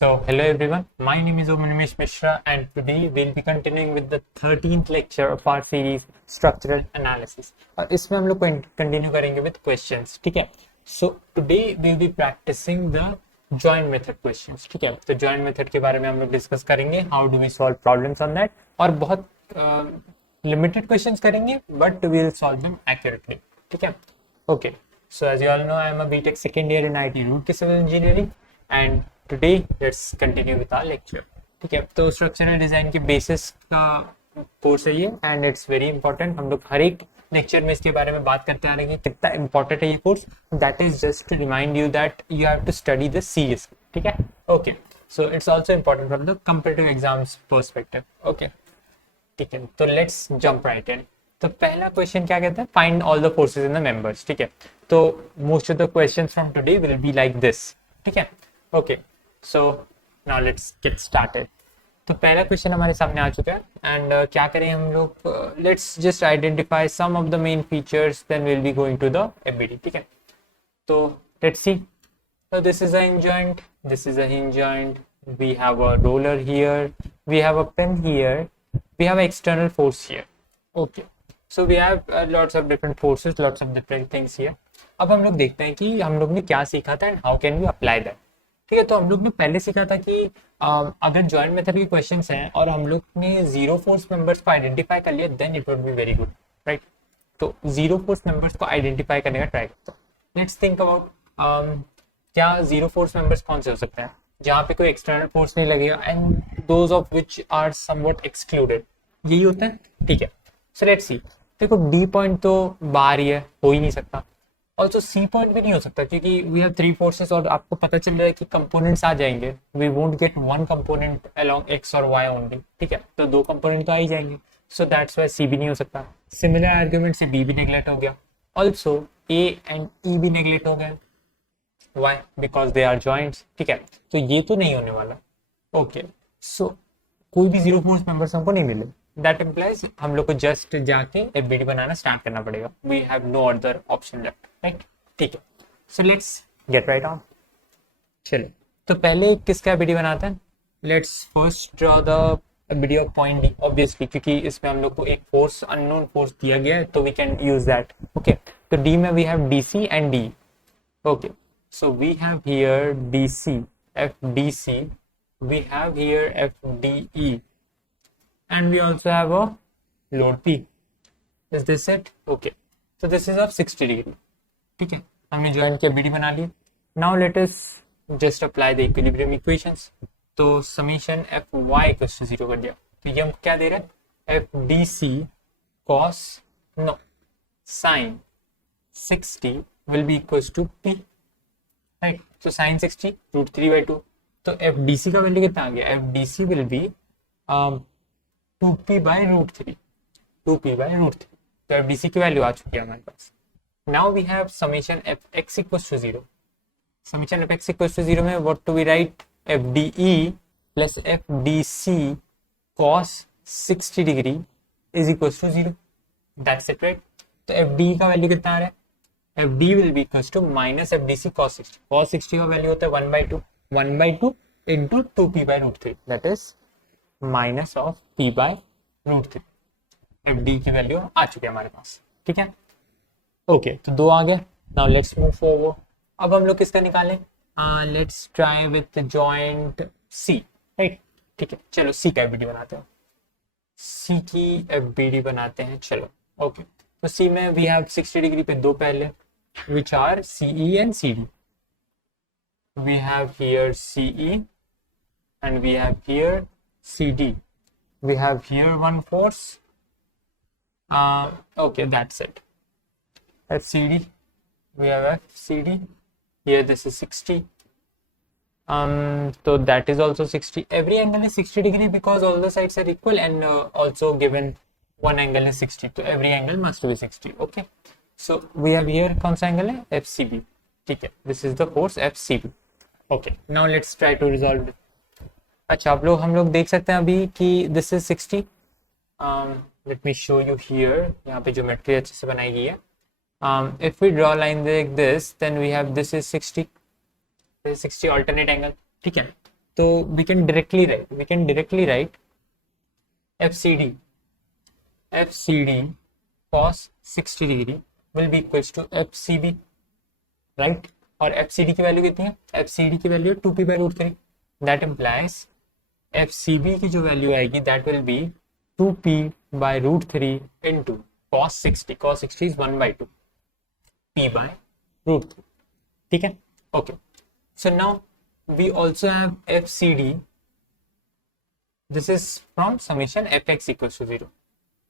So, hello everyone, my name is Omanimesh Mishra and today we'll be continuing with the 13th lecture of our series Structural Analysis. और इसमें हम लोग continue करेंगे with questions, ठीक है? So, today we'll be practicing the joint method questions, ठीक है? तो joint method के बारे में हम लोग डिस्कस करेंगे, how do we solve problems on that, और बहुत limited questions करेंगे, but we'll solve them accurately, ठीक है? Okay, so as you all know, I am a B.Tech second year in IIT root के civil engineering and today let's continue with our lecture. ठीक है, तो structural design के basis का course है ये एंड इट्स वेरी इंपॉर्टेंट. हम लोग हर एक लेक्चर में इसके बारे में बात करते आ रहे हैं कितना इंपॉर्टेंट है ये course. That is just to remind you that you have to study this seriously. ठीक है, okay. So it's also important from the competitive exams perspective. Okay, ठीक है, तो लेट्स जंप राइट इन. तो पहला क्वेश्चन क्या कहता है, find all the forces in the members. ठीक है, तो most of the questions from today will be like this. ठीक है, okay. So now let's get started. तो पहला क्वेश्चन हमारे सामने आ चुका है एंड क्या करें हम लोग, let's just identify some of the main features then will be going to the FBD. ठीक है, तो let's see. So this is a hinge joint, this is a hinge joint, we have a roller here, we have a pin here, we have an external force here. Okay, so we have lots of different forces, lots of different things here. अब हम लोग देखते हैं कि हम लोग ने क्या सीखा था and how can we apply that. ठीक है, तो हम लोग ने पहले सीखा था कि अगर जॉइंट मेथड के क्वेश्चंस हैं और हम लोग ने जीरो फोर्स मेंबर्स को आइडेंटिफाई कर लिया then it would be very good, right. तो जीरो फोर्स मेंबर्स को आइडेंटिफाई करने का ट्राई करते हैं. लेट्स थिंक अबाउट क्या जीरो फोर्स मेंबर्स कौन से हो सकते हैं जहाँ पे कोई एक्सटर्नल फोर्स नहीं लगेगा and those of which are somewhat excluded. यही होता है. ठीक है, सो लेट्स सी. देखो डी पॉइंट तो बाहर ही है, हो ही नहीं सकता. ऑल्सो सी पॉइंट भी नहीं हो सकता क्योंकि वी हैव थ्री फोर्सेस और आपको पता चल रहा है कि कंपोनेंट्स आ जाएंगे. We won't get one component along x और वाई ओनली. ठीक है, तो दो कंपोनेंट तो आ ही जाएंगे. सो दैट्स वाई सी भी नहीं हो सकता. सिमिलर आर्ग्यूमेंट से बी भी नेग्लेक्ट हो गया. ऑल्सो ए एंड ई भी नेग्लेक्ट हो गए. Why? Because they are joints. ठीक है, तो ये तो नहीं होने वाला. ओके, सो कोई भी जीरो फोर्स मेंबर्स हमको नहीं मिले. दैट इम्प्लाइज हम लोग को जस्ट जाके एफबीडी बनाना स्टार्ट करना पड़ेगा. We have no other option left, right. ठीक है, so let's get right on. चलो, तो पहले किसका एफबीडी बनाते हैं. Let's first draw the FBD of point D. Obviously क्योंकि इसमें हम लोग को एक फोर्स अननोन फोर्स दिया गया है तो we can use that. Okay, तो डी में we have DC and D. Okay, so we have here DC, FDC, we have here FDE, and we also have a load P. Is this it? Okay, so this is of 60 degree. ठीक है, हमने joint के BD बना लिए. Now let us just apply the equilibrium equations. तो summation FY equals to 0 कर दिया. तो ये हमको क्या दे रहा है, FDC cos no sin 60 will be equals to P. Right, तो साइन 60 रूट 3/2. तो एफ डी सी का वैल्यू कितना आ गया, F D C will be 2p/√3. 2p/√3. तो एफ डी सी की वैल्यू आ चुकी है हमारे पास. Now we have summation F X equals to 0. Summation F X equals to 0 में what do we write, F D E plus F D C cos 60 degree is equals to 0. That's it, right. तो एफ डी का value कितना आ रहा है, FD will be equals to minus FDC cos 60. Cos 60 का वैल्यू होता है 1/2 into 2p/√3. That is minus of p/√3. FD की वैल्यू आ चुकी है हमारे पास. ठीक है, ओके, तो दो आ गए. Now let's move forward. अब हम लोग किसका निकालें, let's try with joint C, right. ठीक है, चलो C का FBD बनाते हैं. C की FBD बनाते हैं. चलो, ओके. तो C में वी हैव 60 डिग्री पे दो पहले which are CE and CD. We have here CE and we have here CD. We have here one force. Okay, that's it. FCD. We have FCD. Here this is 60. So that is also 60. Every angle is 60 degree because all the sides are equal and also given one angle is 60. So every angle must be 60. Okay. So we have here कौन सा angle है, FCB. ठीक है, this is the force FCB. Okay. Now let's try to resolve it. अच्छा, आप लोग हम लोग देख सकते हैं अभी कि this is 60. Let me show you here. यहाँ पे ज्योमेट्री अच्छे से बनाई गई है. If we draw line like this, then we have this is 60. This is 60 alternate angle. ठीक है, तो we can directly write FCD cos 60 degree will be equals to FCB, right? और FCD की वैल्यू कितनी है? FCD की value 2p by root 3. That implies FCB की जो वैल्यू आएगी that will be 2p by root 3 into cos 60. Cos 60 is 1 by 2 p by root 3. ठीक है? Okay. So now we also have FCD. This is from summation fx equals to 0.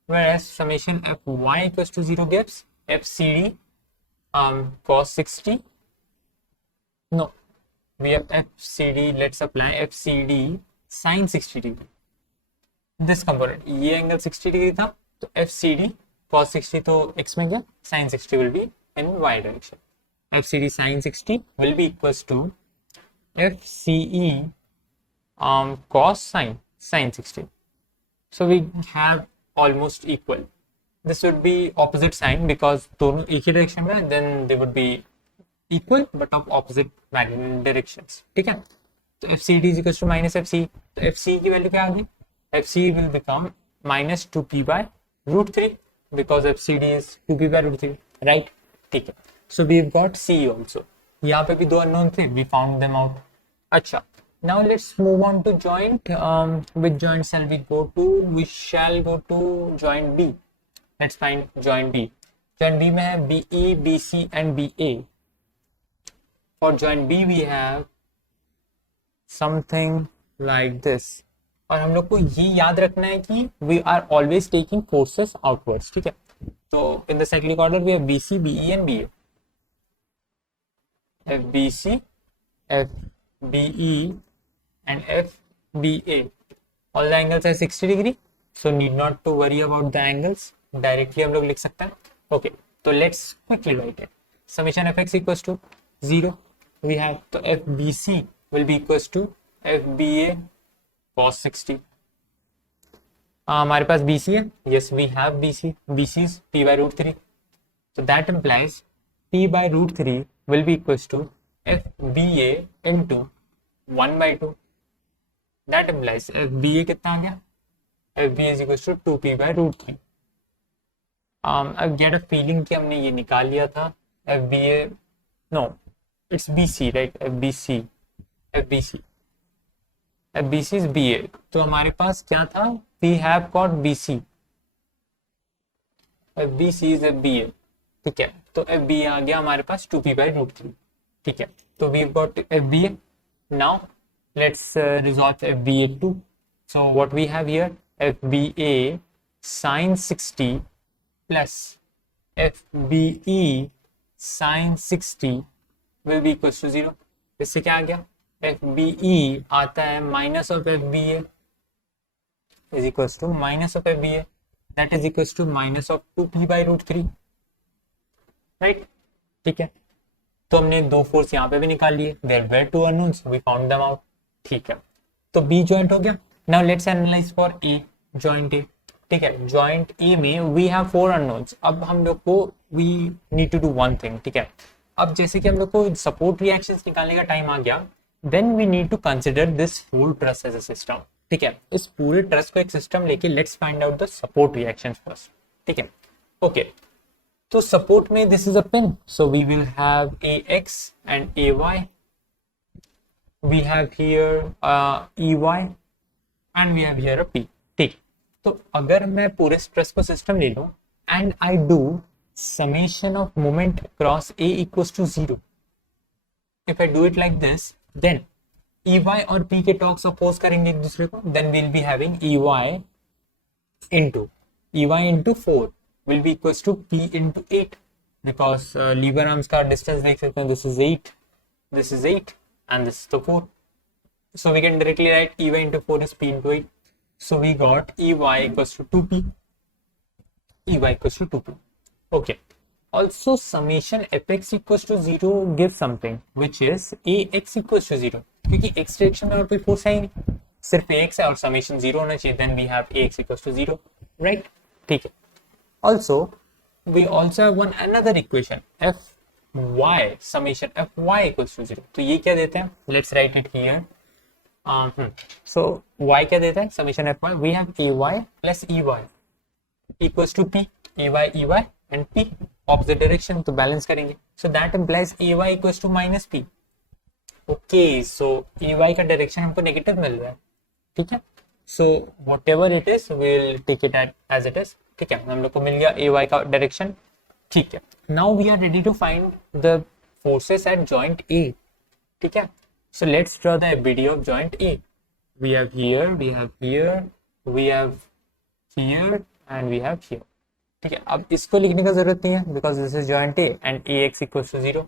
Whereas summation fy equals to 0 gives FCD cos 60. No, we have FCD. Let's apply FCD sin 60 degree. This component, ये angle 60 degree था, तो FCD cos 60 तो x में गया, sin 60 will be in y direction. FCD sin 60 will be equals to FCE cos sin 60. So we have almost equal. This would be opposite sign because दोनों एक ही direction में, then they would be equal but of opposite directions. ठीक है? तो FCD is equals to minus FCE. तो FCE की value क्या आ गई? FCE will become minus 2p by root 3 because FCD is 2p by root 3, right? ठीक है. So we've got CE also. यहाँ पे भी दो unknown थे, we found them out. अच्छा. Now let's move on to joint. Which joint shall we go to? We shall go to joint B. Let's find joint B. Joint B में है BE, BC and BA. For joint B we have something like this. और हम लोग को ये याद रखना है कि we are always taking forces outwards. ठीक है? तो in the cyclic order we have BC, BE and BA. FBC, FBE and FBA. All the angles are 60 degree, so need not to worry about the angles. Directly हम लोग लिख सकते हैं. Okay, so let's quickly write it. Summation fx equals to 0. We have तो FBC will be equals to FBA cos 60. हमारे पास BC है. Yes, we have BC. BC is p by root 3. So that implies p by root 3 will be equals to FBA into 1 by 2. That implies FBA कितना आ गया? FBA is equals to 2p by root 3. I get a feeling कि हमने ये निकाल लिया था. FBA, no, it's BC, right? FBC is BA. तो हमारे पास क्या था? We have got BC. FBC is FBA. ठीक है, तो FBA आ गया हमारे पास 2p by root 3. ठीक है, तो we've got FBA. Now let's resolve FBA too. So what we have here, FBA sin 60 plus FBE sin 60 will be equals to 0. इससे क्या आ गया? FBE आता है minus of FBA is equals to minus of FBA, that is equals to minus of 2p by root 3, right? ठीक है, तो हमने दो फोर्स यहाँ पे भी निकाल लिए. There were two unknowns, we found them out. ठीक है, तो B जॉइंट हो गया. Now let's analyze for A, joint A. ठीक है, जॉइंट A में we have four unknowns. अब हम लोग को we need to do one thing. ठीक है, अब जैसे कि हम लोग को सपोर्ट रिएक्शंस निकालने का टाइम आ गया, then we need to consider this whole truss as a system. ठीक है, इस पूरे ट्रस को एक सिस्टम लेके let's find out the support reactions first. ठीक है, okay. तो सपोर्ट में this is a pin, so we will have AX and AY. We have here EY and we have here a P. ठीक, तो अगर मैं पूरे स्ट्रेस को सिस्टम ले लूं and I do summation of moment across A equals to 0. If I do it like this, then EY और P के टॉर्क अपोज करेंगे एक दूसरे को, then we'll be having EY into 4 will be equals to P into 8 because lever arms का distance देख सकते हैं. This is 8, this is 8 and this is the 4. So we can directly write EY into 4 is P into 8. So we got EY equals to 2P. EY equals to 2P. Okay. Also summation fx equals to 0 gives something which is AX equals to 0. क्योंकि x direction में और कोई force है ही नहीं, सिर्फ AX है और summation 0 होना चाहिए. Then we have AX equals to 0, right? ठीक है. Also we also have one another equation fy summation fy equals to 0. तो ये क्या देते हैं? Let's write it here. So y क्या देता है, summation F y, we have A y plus E y equals to P, A y and P opposite direction, तो balance करेंगे, so that implies A y equals to minus P. Okay, so A y का direction हमको negative मिल रहा है, ठीक है, so whatever it is will take it as it is, ठीक है, हम लोग को मिल गया ए वाई का डायरेक्शन, ठीक है। Now we are ready to find the forces at joint A, ठीक है, so let's draw the ABD of joint A, we have here, we have here, we have here and we have here, ठीक है। अब इसको लिखने का जरूरत नहीं है because this is joint A and A X equals to 0,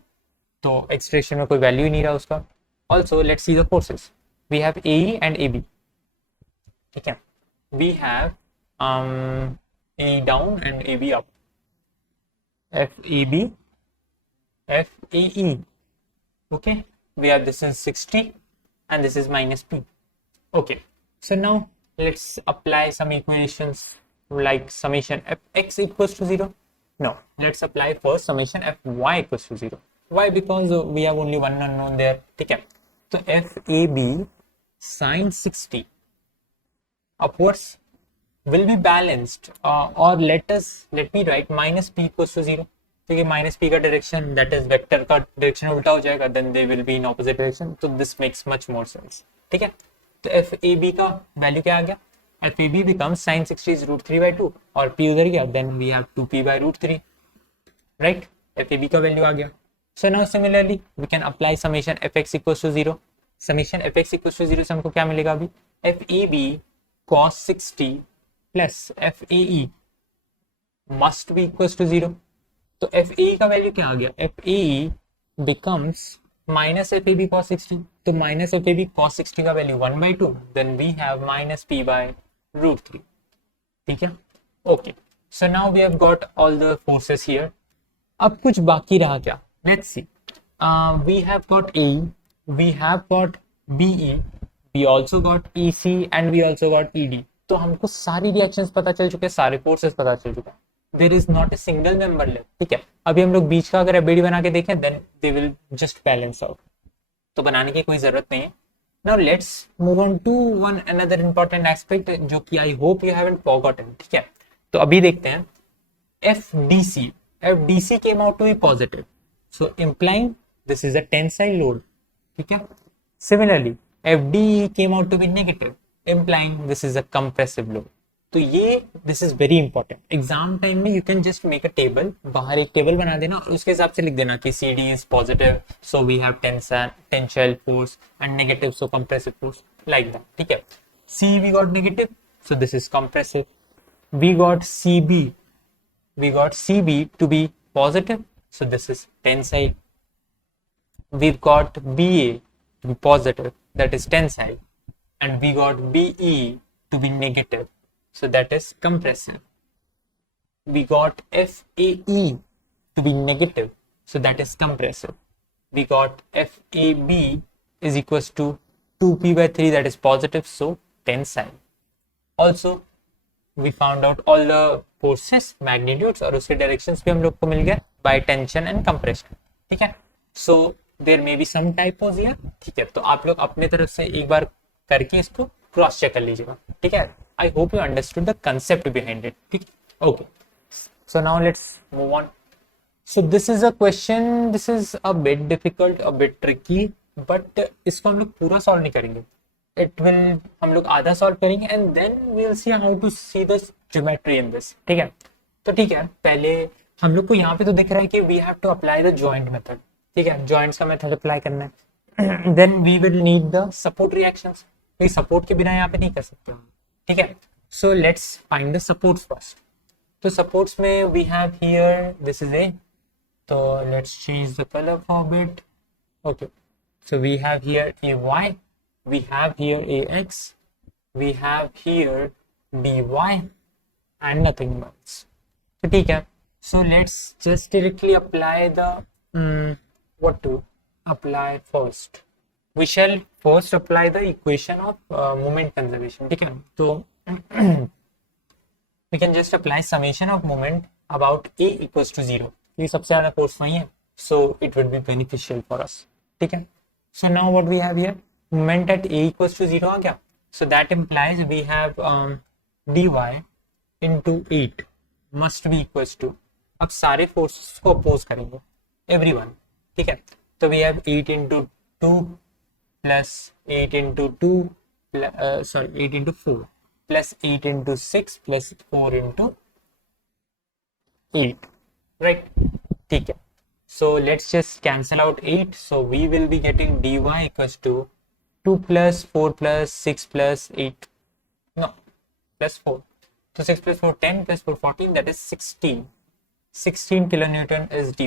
तो एक्सप्रेशन में कोई वैल्यू ही नहीं रहा उसका। Also let's see the forces, we have A and A B, ठीक है, we have A down and A B up, F A B, F A E, okay, we have this is 60 and this is minus p. Okay, so now let's apply some equations like summation f(x) equals to 0. No, let's apply first summation f(y) equals to 0. Why? Because we have only one unknown there, ठीक है, तो f a b sin 60 upwards will be balanced, or let me write minus p equals to 0, ठीक है, minus P का direction that is vector का direction उल्टा हो जाएगा, then they will be in opposite direction, तो this makes much more sense, ठीक है। तो एफ ए बी का वैल्यू क्या आ गया, F A B becomes sin 60 is √3/2 और पी उधर गया, then we have 2p/√3, right, F A B का वैल्यू आ गया। So now similarly we can apply summation F X equals to 0, summation F X equals to 0 से हमको क्या मिलेगा अभी, F A B cos 60 plus F A E must be equals to 0, तो F A का value क्या आ गया, F A becomes minus F A B cos 60, तो minus F A B cos 60 का value 1/2, then we have minus p/√3, ठीक है। Okay, so now we have got all the forces here. अब कुछ बाकी रहा क्या, let's see, we have got A, we have got B E, we also got E C and we also got E D, तो हमको सारी reactions पता चल चुके हैं, सारे फोर्सेस पता चल चुके हैं, there is not a single member left, ठीक है। अभी हम लोग बीच का अगर एबीडी बना के देखें then they will just balance out, तो बनाने की कोई जरूरत नहीं है। Now let's move on to one another important aspect जो कि I hope you haven't forgotten, ठीक है, तो अभी देखते हैं F D C came out to be positive, so implying this is a tensile load, ठीक है। Similarly F D came out to be negative, implying this is a compressive load, तो ये this is very important, exam time में you can just make a table, बाहर एक table बना देना और उसके हिसाब से लिख देना कि C D is positive so we have tensile force and negative so compressive force, like that, ठीक है। See we got negative so this is compressive, we got C B to be positive so this is tensile, we got B A to be positive that is tensile, and we got BE to be negative, so that is compressive. We got FAE to be negative, so that is compressive. We got FAB is equals to 2p/3, that is positive, so tensile. Also, we found out all the forces, magnitudes और उसके directions भी हम लोग को मिल गया by tension and compression, ठीक है। So there may be some typos here, ठीक है, तो आप लोग अपने तरफ से एक बार करके इसको क्रॉस चेक कर लीजिएगा, ठीक है। I hope you understood the concept behind it, ठीक, okay. So now let's move on. So this is a question, this is a bit difficult, a bit tricky, but इसको हम लोग पूरा सॉल्व नहीं करेंगे, इट विल, हम लोग आधा सॉल्व करेंगे and then we will see how to see the geometry in this, ठीक है। तो ठीक है, पहले हम लोग को यहाँ पे तो दिख रहा है कि we have to apply the joint method, ठीक है, जॉइंट्स का मेथड अप्लाई करना है, then we will need the support reactions, तो सपोर्ट के बिना यहाँ पे नहीं कर सकते हम, ठीक है। So let's find the supports first, तो सपोर्ट्स में we have here this is A, तो let's change the colour for bit, okay. So we have here A Y, we have here A X, we have here D Y and nothing else, तो ठीक है। So let's just directly apply the what to apply first, we shall first apply the equation of moment conservation, ठीक है। तो we can just apply summation of moment about a equals to 0, ये सबसे ज्यादा force वही है, so it would be beneficial for us, ठीक है। So now what we have here, moment at A equals to 0 आ गया. So that implies we have dy into 8 must be equals to, अब सारे फोर्सेस को oppose करेंगे everyone. ठीक है, तो we have 8 into 2 plus 8 into 2 8 into 4 plus 8 into 6 plus 4 into 8, right? ठीक है, so let's just cancel out 8. So we will be getting dy equals to 2 plus 4 plus 6 plus 8, no, plus 4. So 6 plus 4 10 plus 4 14, that is 16 kilonewton is dy.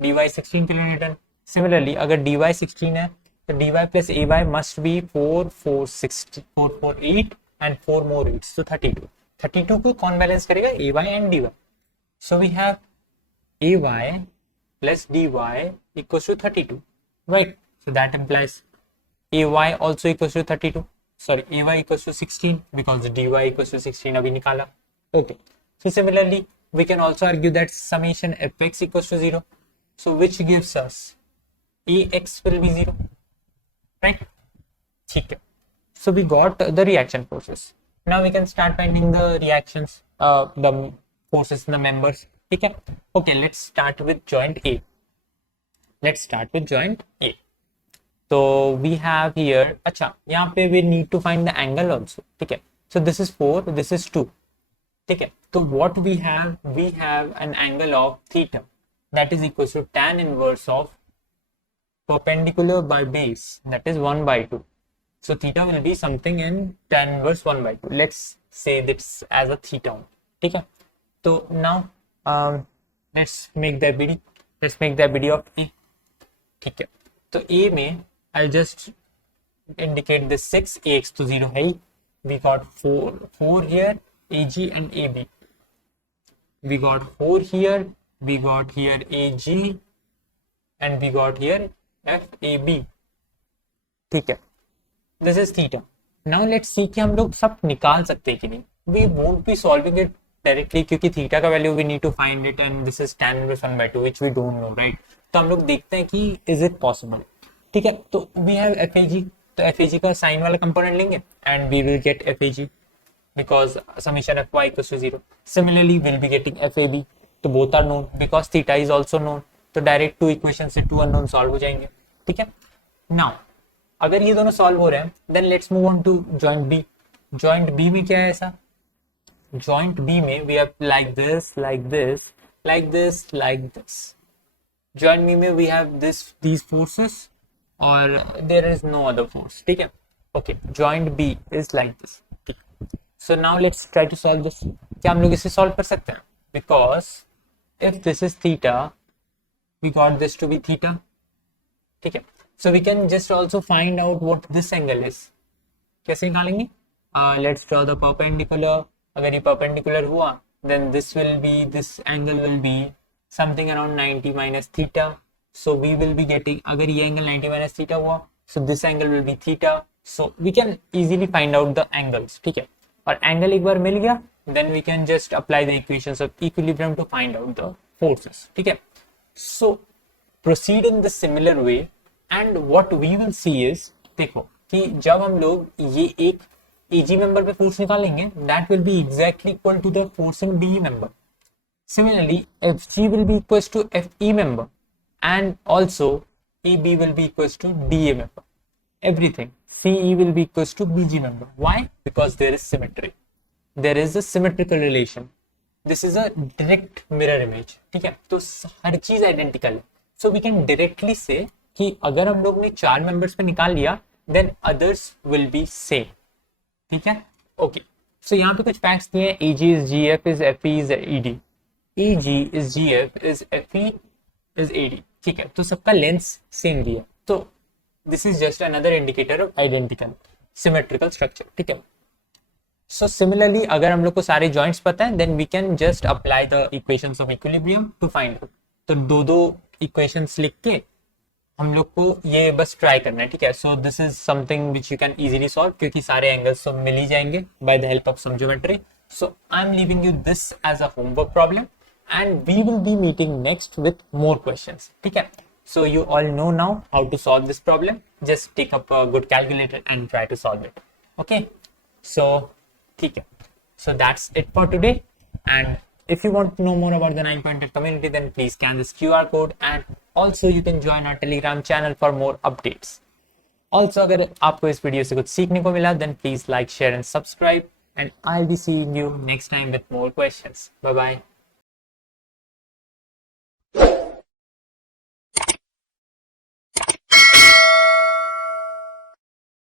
dy 16 kilonewton. Similarly अगर dy 16 है तो dy plus ay must be 4 4 60 4 4 8 and 4 more 8, so 32 को कौन balance करेगा? ay and dy. So we have ay plus dy equals to 32, right? So that implies ay also equals to 32. Sorry, ay equals to 16 because dy equals to 16 अभी निकाला. Okay. So similarly, we can also argue that summation fx equals to 0. So which gives us ax will be 0, right? ठीक है. So we got the reaction forces. Now we can start finding the reactions, the forces in the members. ठीक है. Okay, let's start with joint A. So we have here, अच्छा यहाँ पे we need to find the angle also. ठीक है, so this is 4, this is 2. ठीक है, तो what we have an angle of theta that is equal to tan inverse of perpendicular by base, that is 1 by 2. So theta will be something in tan inverse 1 by 2. Let's say this as a theta. ठीक है, तो now let's make the BD of A. ठीक है, तो A में I'll just indicate this 6, ax to 0 है. We got 4 here, AG and AB. We got 4 here, we got here AG and we got here FAB. ठीक है, this is theta. Now let's see कि हम लोग सब निकाल सकते हैं कि नहीं. We won't be solving it directly क्योंकि थीटा का value we need to find it and this is tan inverse 1 by 2 which we don't know, right? तो हम लोग देखते हैं कि is it possible. ठीक है, तो we have FAG, तो FAG का साइन वाला कंपोनेंट लेंगे and we will get FAG because summation of y equals to 0. Similarly we'll be getting FAB, तो both are known because theta is also known, तो direct 2 equation से 2 unknown solve हो जाएंगे. ठीक है, नाउ अगर ये दोनों सॉल्व हो रहे हैं then let's move on to joint B. Joint B में क्या है ऐसा? जॉइंट बी में we have like this like this like this like this. Joint B में वी हैव these forces और there is no other force. ठीक है, okay, joint B is like this. ठीक, so now let's try to solve this. क्या हम लोग इसे solve कर सकते हैं? Because if this is theta we got this to be theta. ठीक है, so we can just also find out what this angle is. कैसे निकालेंगे? Let's draw the perpendicular. अगर ये परपेंडिकुलर हुआ then this angle will be something around 90 minus theta. So we will be getting, अगर ये angle 90 minus theta हुआ, so this angle will be theta. So we can easily find out the angles. ठीक है, और angle एक बार मिल गया then we can just apply the equations of equilibrium to find out the forces. ठीक है, so proceed in the similar way and what we will see is, देखो कि जब हम लोग ये एक AG member पे फोर्स निकालेंगे that will be exactly equal to the force in BE member. Similarly FG will be equals to FE member and also AB will be equals to DA member. Everything CE will be equals to BG member. Why? Because there is symmetry. There is a symmetrical relation. This is a direct mirror image. ठीक है, तो हर चीज identical है. So we can directly say कि अगर हम लोग ने 4 मेंबर्स पे निकाल लिया then others will be same. ठीक है, ओके. सो यहाँ पे कुछ फैक्ट्स दिए हैं. AG is GF is FE is ED. AG is GF is FE is AD. ठीक है, तो सबका लेंस सेम दिया, तो this is just another indicator of identical symmetrical structure. ठीक है, सो सिमिलरली अगर हम लोग को सारे जॉइंट्स पता है then we can just apply the equations of equilibrium to find out. तो दो इक्वेशंस लिख के हम लोग को ये बस ट्राई करना है. ठीक है, so this is something which you can easily solve क्योंकि सारे एंगल्स तो मिल ही जाएंगे by the help of some geometry. So I am leaving you this as a homework problem and we will be meeting next with more questions. ठीक है, So you all know now how to solve this problem. Just take up a good calculator and try to solve it. Okay. So, okay. So that's it for today. And if you want to know more about the 9-pointer community, then please scan this QR code, and also you can join our Telegram channel for more updates. Also, अगर आपको इस video से कुछ सीखने को मिला, then please like, share and subscribe, and I'll be seeing you next time with more questions. Bye bye.